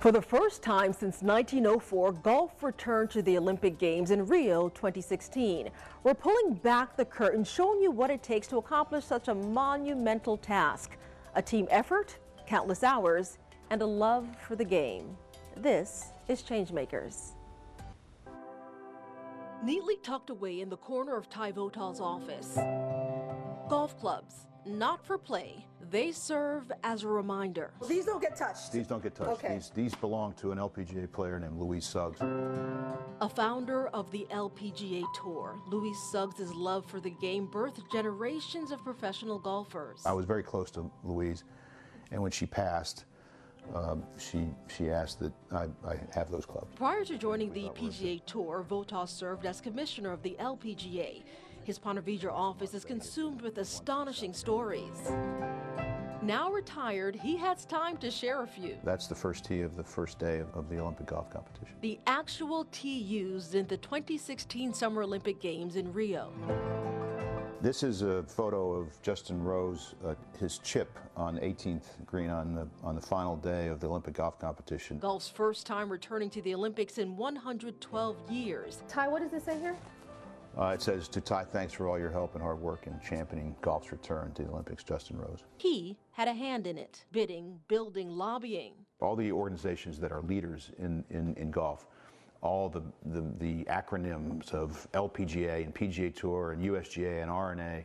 For the first time since 1904, golf returned to the Olympic Games in Rio 2016. We're pulling back the curtain, showing you what it takes to accomplish such a monumental task. A team effort, countless hours, and a love for the game. This is Changemakers. Neatly tucked away in the corner of Ty Votaw's office. Golf clubs, not for play. They serve as a reminder. These don't get touched. These don't get touched. Okay. These belong to an LPGA player named Louise Suggs. A founder of the LPGA Tour, Louise Suggs' love for the game birthed generations of professional golfers. I was very close to Louise, and when she passed, she asked that I have those clubs. Prior to joining the PGA Tour, Votaw served as commissioner of the LPGA. His Ponte Vedra office is consumed with astonishing stories. Now retired, he has time to share a few. That's the first tee of the first day of the Olympic golf competition. The actual tee used in the 2016 Summer Olympic Games in Rio. This is a photo of Justin Rose, his chip on 18th green on the final day of the Olympic golf competition. Golf's first time returning to the Olympics in 112 years. Ty, what does it say here? It says, to Ty, thanks for all your help and hard work in championing golf's return to the Olympics, Justin Rose. He had a hand in it, bidding, building, lobbying. All the organizations that are leaders in golf, all the acronyms of LPGA and PGA Tour and USGA and RNA,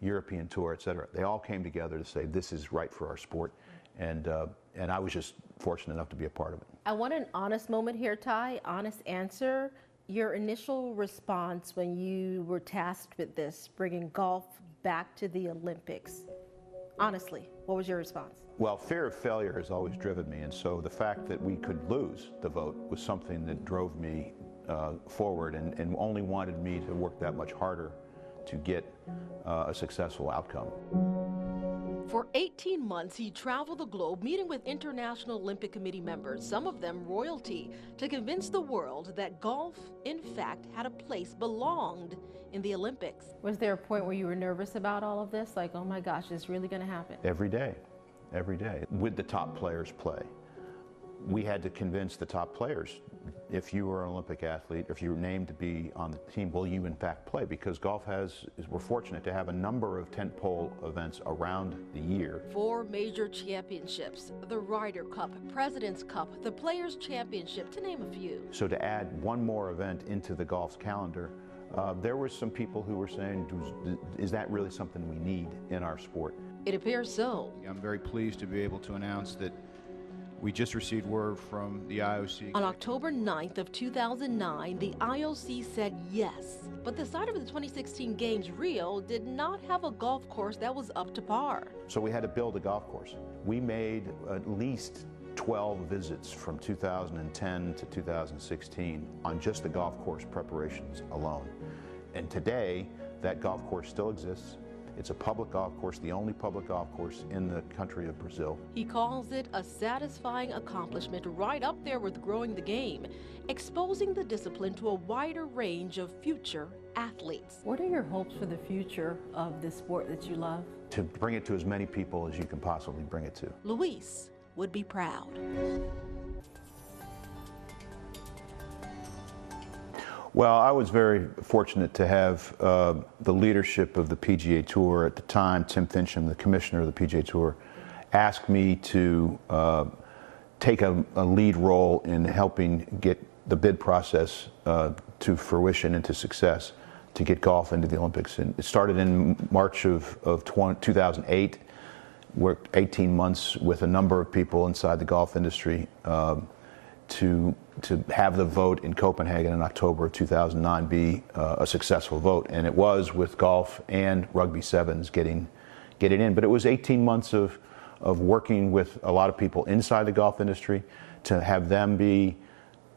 European Tour, et cetera, they all came together to say this is right for our sport, and I was just fortunate enough to be a part of it. I want an honest moment here, Ty, honest answer. Your initial response when you were tasked with this, bringing golf back to the Olympics, honestly, what was your response? Well, fear of failure has always driven me, and so the fact that we could lose the vote was something that drove me forward and only wanted me to work that much harder to get a successful outcome. For 18 months, he traveled the globe meeting with International Olympic Committee members, some of them royalty, to convince the world that golf, in fact, had a place, belonged in the Olympics. Was there a point where you were nervous about all of this? Like, oh my gosh, is this really going to happen? Every day. Would the top players play? We had to convince the top players, if you were an Olympic athlete, if you were named to be on the team, will you in fact play? Because golf we're fortunate to have a number of tentpole events around the year. 4 major championships, the Ryder Cup, President's Cup, the Players' Championship, to name a few. So to add one more event into the golf's calendar, there were some people who were saying, is that really something we need in our sport? It appears so. I'm very pleased to be able to announce that we just received word from the IOC. On October 9th of 2009, the IOC said yes. But the site of the 2016 Games, Rio, did not have a golf course that was up to par. So we had to build a golf course. We made at least 12 visits from 2010 to 2016 on just the golf course preparations alone. And today, that golf course still exists. It's a public golf course, the only public golf course in the country of Brazil. He calls it a satisfying accomplishment, right up there with growing the game, exposing the discipline to a wider range of future athletes. What are your hopes for the future of this sport that you love? To bring it to as many people as you can possibly bring it to. Louise would be proud. Well, I was very fortunate to have the leadership of the PGA Tour at the time, Tim Fincham, the commissioner of the PGA Tour, ask me to take a lead role in helping get the bid process to fruition and to success to get golf into the Olympics. And it started in March of 2008, worked 18 months with a number of people inside the golf industry to have the vote in Copenhagen in October of 2009 be a successful vote. And it was, with golf and rugby sevens getting in. But it was 18 months of working with a lot of people inside the golf industry to have them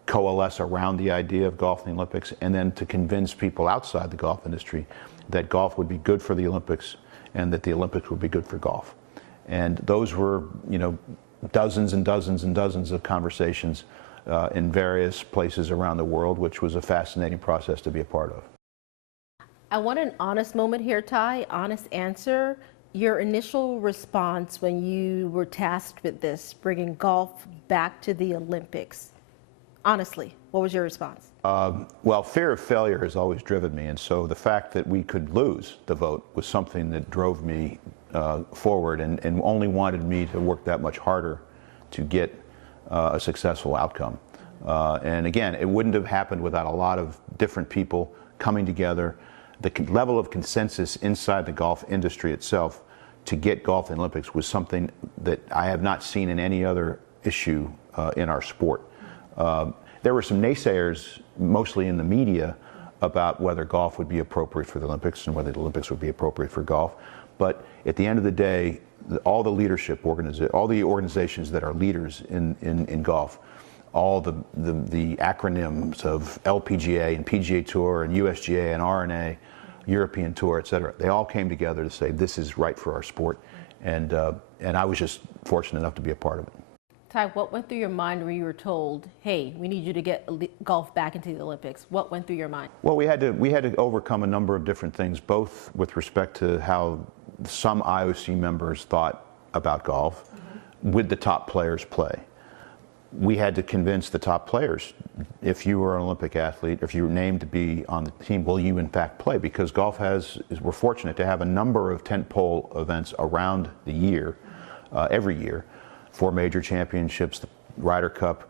coalesce around the idea of golf in the Olympics, and then to convince people outside the golf industry that golf would be good for the Olympics and that the Olympics would be good for golf. And those were, dozens and dozens and dozens of conversations in various places around the world, which was a fascinating process to be a part of. I want an honest moment here, Ty, honest answer. Your initial response when you were tasked with this, bringing golf back to the Olympics, honestly, what was your response? Well, fear of failure has always driven me, and so the fact that we could lose the vote was something that drove me forward and only wanted me to work that much harder to get a successful outcome. And again, it wouldn't have happened without a lot of different people coming together. The level of consensus inside the golf industry itself to get golf in the Olympics was something that I have not seen in any other issue in our sport. There were some naysayers, mostly in the media, about whether golf would be appropriate for the Olympics and whether the Olympics would be appropriate for golf. But at the end of the day, all the leadership all the organizations that are leaders in golf, all the acronyms of LPGA and PGA Tour and USGA and RNA, European Tour, et cetera, they all came together to say this is right for our sport, and I was just fortunate enough to be a part of it. Ty, what went through your mind when you were told, hey, we need you to get golf back into the Olympics? What went through your mind? Well, we had to overcome a number of different things, both with respect to how some IOC members thought about golf, would the top players play? We had to convince the top players, if you were an Olympic athlete, if you were named to be on the team, will you in fact play? Because golf we're fortunate to have a number of tentpole events around the year, every year, 4 major championships, the Ryder Cup,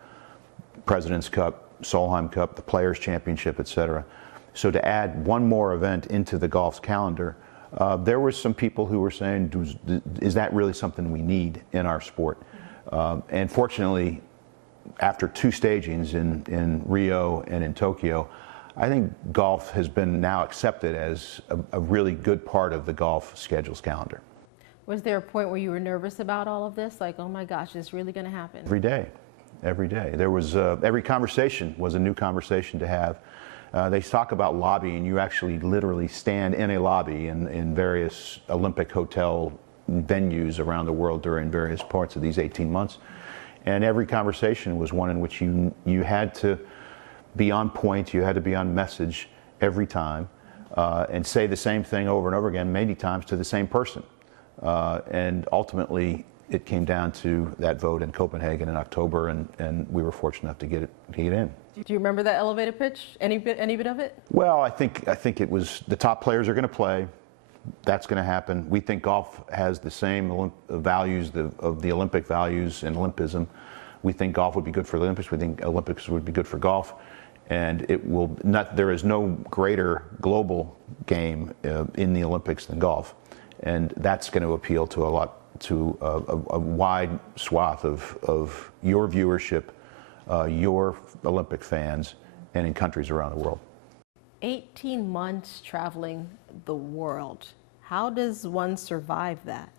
President's Cup, Solheim Cup, the Players Championship, etc. So to add one more event into the golf's calendar, there were some people who were saying, is that really something we need in our sport? And fortunately, after 2 stagings in Rio and in Tokyo, I think golf has been now accepted as a really good part of the golf schedule's calendar. Was there a point where you were nervous about all of this? Like, oh my gosh, is this really going to happen? Every day. Every day. There was, every conversation was a new conversation to have. They talk about lobbying. You actually literally stand in a lobby in various Olympic hotel venues around the world during various parts of these 18 months. And every conversation was one in which you had to be on point, you had to be on message every time, and say the same thing over and over again, many times to the same person. And ultimately, it came down to that vote in Copenhagen in October, and we were fortunate enough to get it in. Do you remember that elevator pitch? Any bit of it? Well, I think it was the top players are going to play. That's going to happen. We think golf has the same values of the Olympic values and Olympism. We think golf would be good for the Olympics. We think Olympics would be good for golf. And it will not. There is no greater global game in the Olympics than golf, and that's going to appeal to a wide swath of your viewership, your Olympic fans, and in countries around the world. 18 months traveling the world. How does one survive that?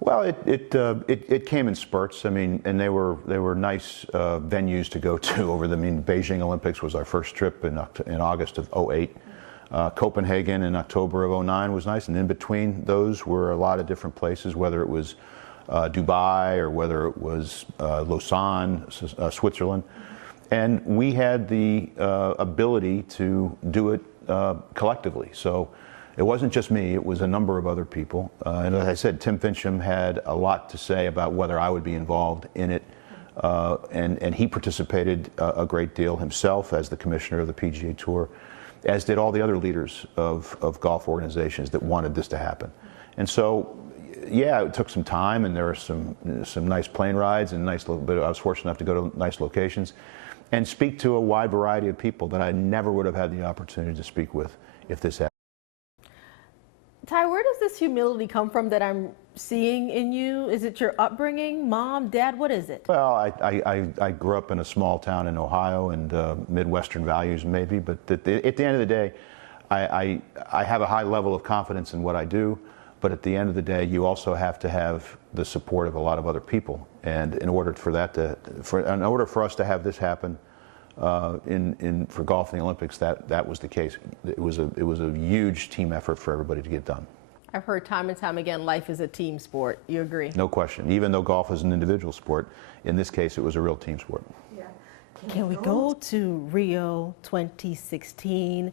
Well, it came in spurts. I mean, and they were nice venues to go to over the. I mean, Beijing Olympics was our first trip in August of '08. Copenhagen in October of '09 was nice, and in between those were a lot of different places, whether it was Dubai or whether it was Lausanne, Switzerland. And we had the ability to do it collectively. So it wasn't just me, it was a number of other people. And as I said, Tim Fincham had a lot to say about whether I would be involved in it. And he participated a great deal himself as the commissioner of the PGA Tour, as did all the other leaders of golf organizations that wanted this to happen. And so, yeah, it took some time, and there were some nice plane rides and nice little bit. I was fortunate enough to go to nice locations and speak to a wide variety of people that I never would have had the opportunity to speak with if this happened. Ty, where does this humility come from that I'm seeing in you? Is it your upbringing, mom, dad? What is it? Well, I grew up in a small town in Ohio, and Midwestern values maybe, but at the end of the day, I have a high level of confidence in what I do, but at the end of the day, you also have to have the support of a lot of other people. And in order for us to have this happen for golf in the Olympics, that was the case. It was a huge team effort for everybody to get done. I've heard time and time again, life is a team sport. You agree? No question. Even though golf is an individual sport, in this case, it was a real team sport. Yeah. Can we go to Rio 2016?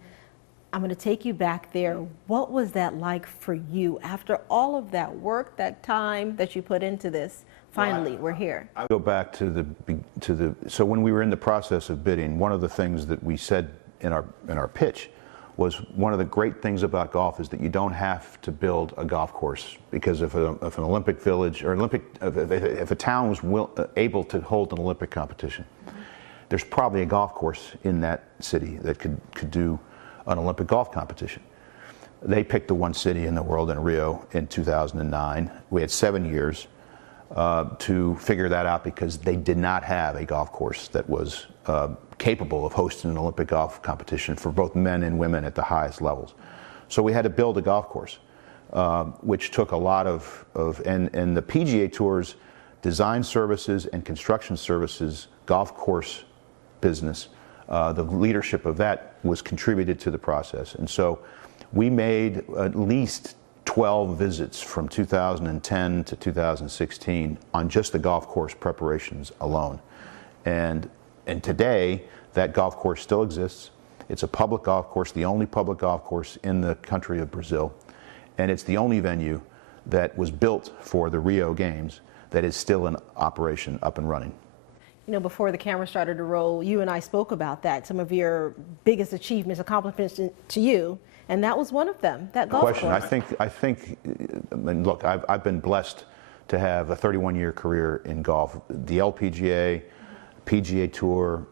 I'm going to take you back there. What was that like for you after all of that work, that time that you put into this? Finally, we're here. I go back to so when we were in the process of bidding, one of the things that we said in our pitch was one of the great things about golf is that you don't have to build a golf course, because if an Olympic village or if a town was able to hold an Olympic competition, there's probably a golf course in that city that could do an Olympic golf competition. They picked the one city in the world in Rio in 2009. We had 7 years to figure that out, because they did not have a golf course that was capable of hosting an Olympic golf competition for both men and women at the highest levels. So we had to build a golf course, which took a lot and the PGA Tour's design services and construction services golf course business, the leadership of that was contributed to the process. And so we made at least 12 visits from 2010 to 2016 on just the golf course preparations alone. And today, that golf course still exists. It's a public golf course, the only public golf course in the country of Brazil. And it's the only venue that was built for the Rio Games that is still in operation, up and running. You know, before the camera started to roll, you and I spoke about that, some of your biggest achievements, accomplishments to you, and that was one of them, that golf course. I think, I mean, look, I've been blessed to have a 31-year career in golf. The LPGA, PGA Tour,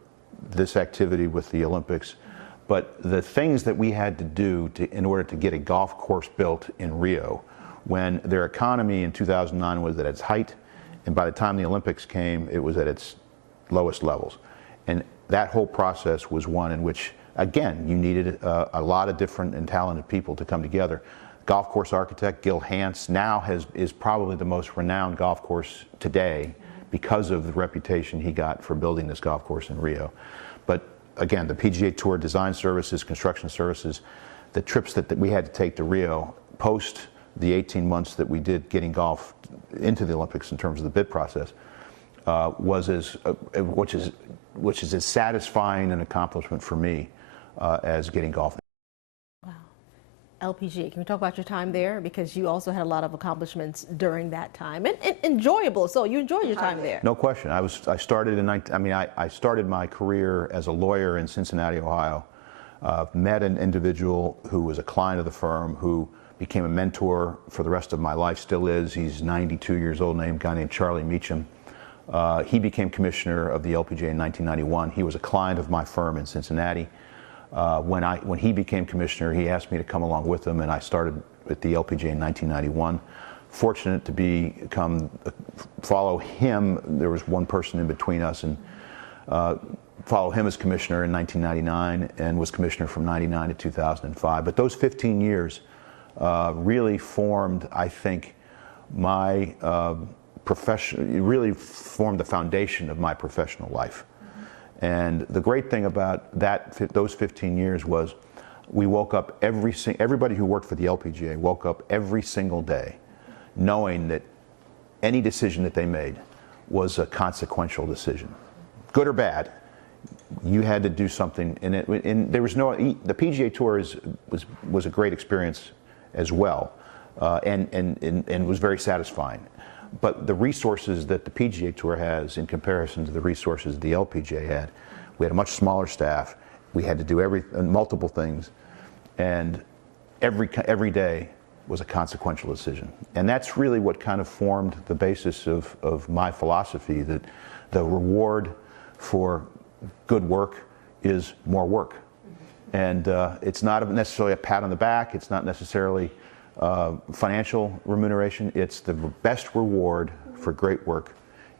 this activity with the Olympics, but the things that we had to do in order to get a golf course built in Rio, when their economy in 2009 was at its height, and by the time the Olympics came, it was at its lowest levels. And that whole process was one in which, again, you needed a lot of different and talented people to come together. Golf course architect Gil Hance now is probably the most renowned golf course today because of the reputation he got for building this golf course in Rio. But again, the PGA Tour design services, construction services, the trips that we had to take to Rio post the 18 months that we did getting golf into the Olympics in terms of the bid process, which is as satisfying an accomplishment for me as getting golf. Wow. LPGA, can we talk about your time there? Because you also had a lot of accomplishments during that time, and enjoyable. So you enjoyed your time there. No question. I started I started my career as a lawyer in Cincinnati, Ohio. Met an individual who was a client of the firm who became a mentor for the rest of my life, still is. He's 92 years old, a guy named Charlie Meacham. He became commissioner of the LPGA in 1991. He was a client of my firm in Cincinnati. When he became commissioner, he asked me to come along with him, and I started at the LPGA in 1991. Fortunate to follow him. There was one person in between us, and follow him as commissioner in 1999, and was commissioner from 99 to 2005. But those 15 years really formed, I think, my it really formed the foundation of my professional life. And the great thing about those 15 years was we woke up everybody who worked for the LPGA woke up every single day knowing that any decision that they made was a consequential decision. Good or bad, you had to do something, and there was the PGA Tour was a great experience as well, and was very satisfying. But the resources that the PGA Tour has in comparison to the resources the LPGA had, we had a much smaller staff. We had to do multiple things, and every day was a consequential decision. And that's really what kind of formed the basis of my philosophy, that the reward for good work is more work. And it's not necessarily a pat on the back. It's not necessarily financial remuneration. It's the best reward for great work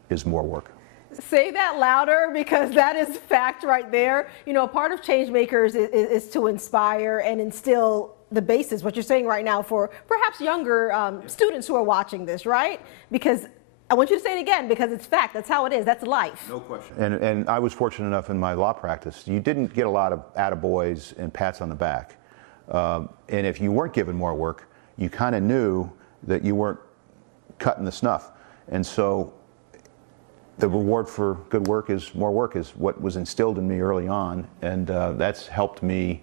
is more work. Say that louder, because that is fact right there. You know, a part of Changemakers is to inspire and instill the basis, what you're saying right now, for perhaps younger students who are watching this, right? Because I want you to say it again, because it's fact. That's how it is. That's life. No question. And I was fortunate enough in my law practice, you didn't get a lot of attaboys and pats on the back. And if you weren't given more work, you kind of knew that you weren't cutting the snuff. And so the reward for good work is more work, is what was instilled in me early on. And that's helped me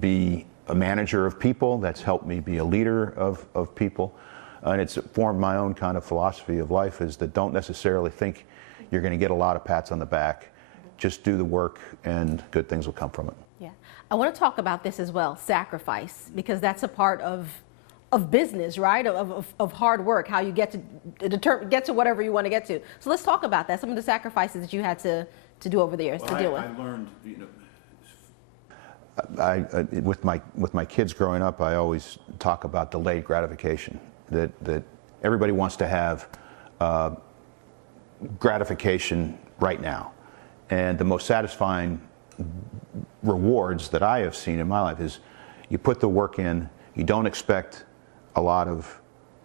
be a manager of people. That's helped me be a leader of people. And it's formed my own kind of philosophy of life, is that don't necessarily think you're going to get a lot of pats on the back. Just do the work and good things will come from it. Yeah. I want to talk about this as well, sacrifice, because that's a part of business, right? Of hard work, how you get to whatever you want to get to. So let's talk about that. Some of the sacrifices that you had to do over the years to deal with. I learned, with my kids growing up, I always talk about delayed gratification. That everybody wants to have gratification right now, and the most satisfying rewards that I have seen in my life is you put the work in, you don't expect a lot of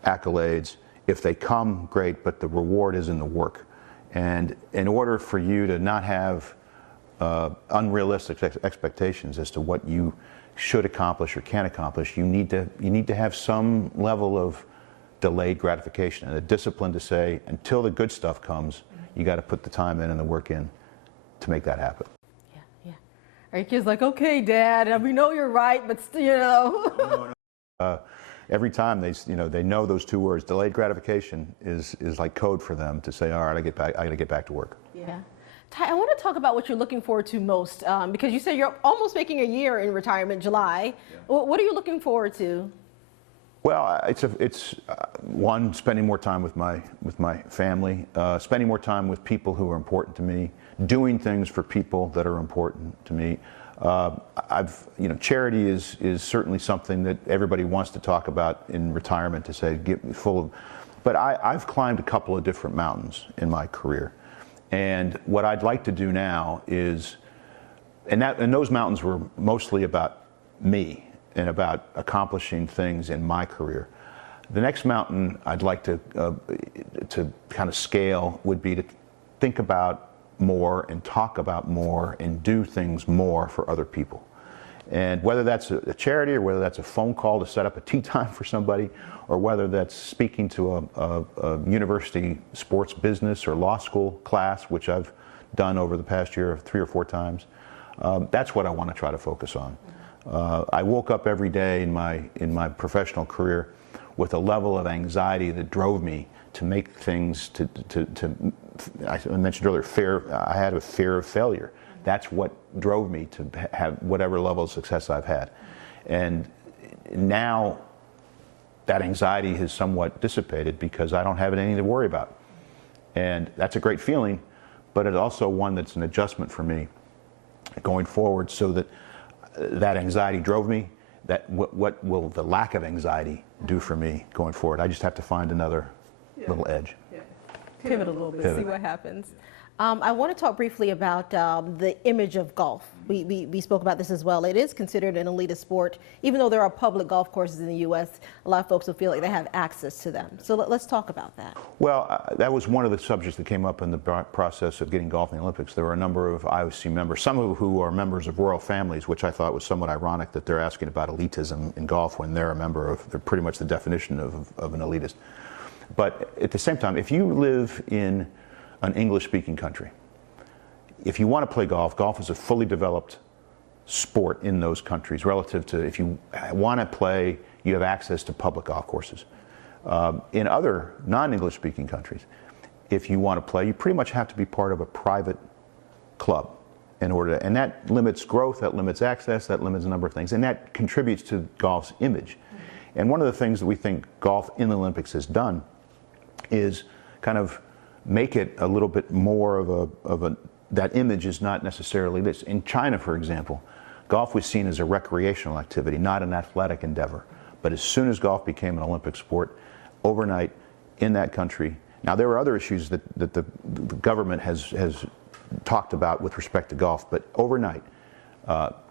accolades. If they come, great, but the reward is in the work. And in order for you to not have unrealistic expectations as to what you should accomplish or can accomplish, you need to have some level of delayed gratification and a discipline to say, until the good stuff comes, you got to put the time in and the work in to make that happen. Yeah, yeah. Are your kids like, okay, Dad, we know you're right, but still, you know? No. Every time they know those two words, delayed gratification is like code for them to say, all right, I got to get back to work. Yeah. Ty, I want to talk about what you're looking forward to most, because you say you're almost making a year in retirement, July. Yeah. What are you looking forward to? Well, it's one, spending more time with my family, spending more time with people who are important to me, doing things for people that are important to me. Charity is certainly something that everybody wants to talk about in retirement, to say get full of, but I've climbed a couple of different mountains in my career, and what I'd like to do now is, and those mountains were mostly about me and about accomplishing things in my career. The next mountain I'd like to kind of scale would be to think about more and talk about more and do things more for other people. And whether that's a charity, or whether that's a phone call to set up a tea time for somebody, or whether that's speaking to a university sports business or law school class, which I've done over the past year 3 or 4 times, that's what I want to try to focus on. I woke up every day in my professional career with a level of anxiety that drove me to make things I mentioned earlier, I had a fear of failure. That's what drove me to have whatever level of success I've had. And now that anxiety has somewhat dissipated because I don't have anything to worry about. And that's a great feeling, but it's also one that's an adjustment for me going forward, so that anxiety drove me. That what will the lack of anxiety do for me going forward? I just have to find another little edge. Yeah. Pivot a little bit, see what happens. I want to talk briefly about the image of golf. We spoke about this as well. It is considered an elitist sport. Even though there are public golf courses in the U.S., a lot of folks will feel like they have access to them. So let's talk about that. Well, that was one of the subjects that came up in the process of getting golf in the Olympics. There were a number of IOC members, some of who are members of royal families, which I thought was somewhat ironic that they're asking about elitism in golf when they're they're pretty much the definition of an elitist. But at the same time, if you live in an English-speaking country, if you want to play golf, golf is a fully developed sport in those countries relative to if you want to play, you have access to public golf courses. In other non-English speaking countries, if you want to play, you pretty much have to be part of a private club in order to, and that limits growth, that limits access, that limits a number of things, and that contributes to golf's image. And one of the things that we think golf in the Olympics has done is kind of make it a little bit more of a that image is not necessarily this. In China, for example, golf was seen as a recreational activity, not an athletic endeavor. But as soon as golf became an Olympic sport, overnight in that country, now there were other issues that the government has talked about with respect to golf, but overnight,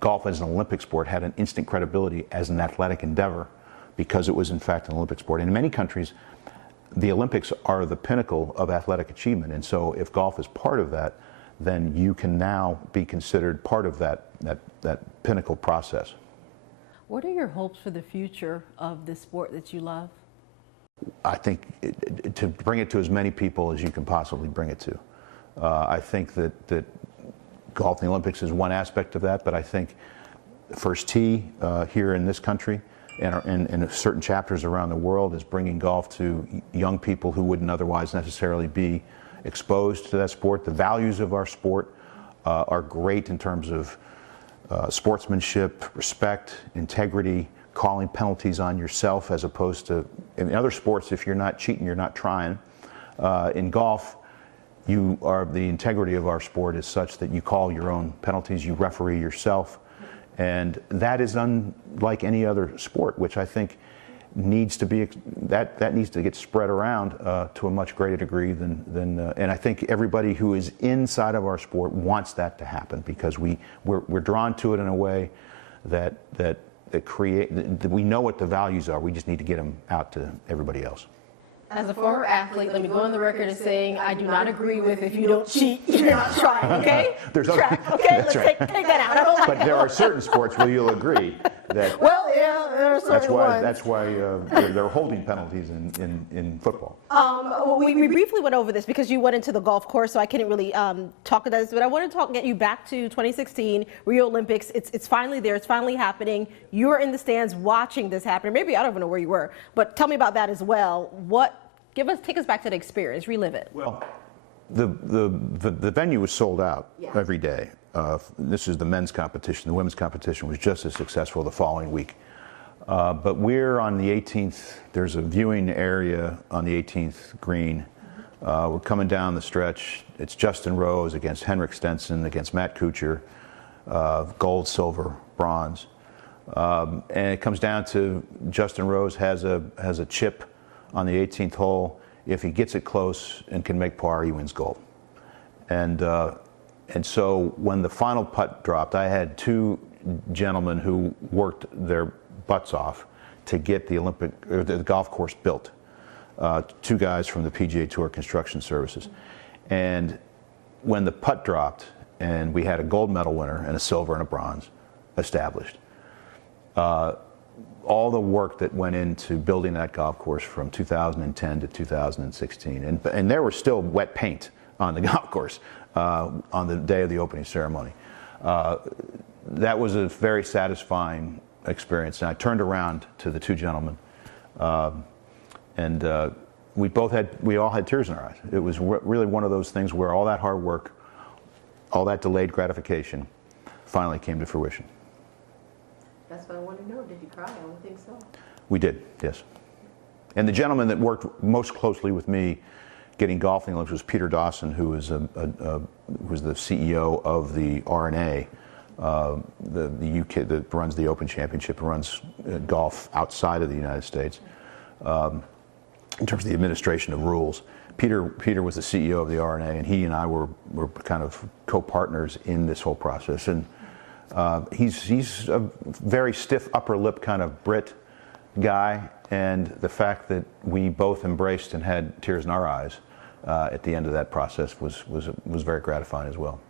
golf as an Olympic sport had an instant credibility as an athletic endeavor because it was in fact an Olympic sport. And in many countries, the Olympics are the pinnacle of athletic achievement, and so if golf is part of that, then you can now be considered part of that pinnacle process. What are your hopes for the future of this sport that you love? I think to bring it to as many people as you can possibly bring it to. I think that golf in the Olympics is one aspect of that, but I think first tee here in this country and in certain chapters around the world, is bringing golf to young people who wouldn't otherwise necessarily be exposed to that sport. The values of our sport are great in terms of sportsmanship, respect, integrity, calling penalties on yourself, as opposed to in other sports, if you're not cheating, you're not trying. In golf, the integrity of our sport is such that you call your own penalties, you referee yourself, and that is unlike any other sport, which I think needs to be that needs to get spread around to a much greater degree than and I think everybody who is inside of our sport wants that to happen, because we're drawn to it in a way that we know what the values are. We just need to get them out to everybody else. As a former athlete, let me go on the record as saying I do not agree with if you don't cheat, you're not trying, okay? There's okay, let's take that out. I don't like but there are certain sports where you'll agree that. Well, yeah, there are certain ones. That's why they're holding penalties in football. We briefly went over this because you went into the golf course, so I couldn't really talk about this. But I want to get you back to 2016 Rio Olympics. It's finally there. It's finally happening. You're in the stands watching this happen. Maybe I don't even know where you were, but tell me about that as well. Take us back to the experience. Relive it. Well, the venue was sold out every day. This is the men's competition. The women's competition was just as successful the following week. But we're on the 18th. There's a viewing area on the 18th green. We're coming down the stretch. It's Justin Rose against Henrik Stenson, against Matt Kuchar, gold, silver, bronze. And it comes down to Justin Rose has a chip on the 18th hole. If he gets it close and can make par, he wins gold. And so when the final putt dropped, I had two gentlemen who worked their butts off to get the golf course built. Two guys from the PGA Tour Construction Services. And when the putt dropped and we had a gold medal winner and a silver and a bronze established, all the work that went into building that golf course from 2010 to 2016, and there was still wet paint on the golf course on the day of the opening ceremony. That was a very satisfying experience, and I turned around to the two gentlemen, and we all had tears in our eyes. It was really one of those things where all that hard work, all that delayed gratification, finally came to fruition. That's what I want to know. Did you cry? I don't think so. We did, yes. And the gentleman that worked most closely with me getting golf in the Olympics was Peter Dawson, who was the CEO of the R&A, the UK that runs the Open Championship and runs golf outside of the United States in terms of the administration of rules. Peter was the CEO of the R&A, and he and I were kind of co-partners in this whole process. And he's a very stiff upper lip kind of Brit guy, and the fact that we both embraced and had tears in our eyes at the end of that process was very gratifying as well.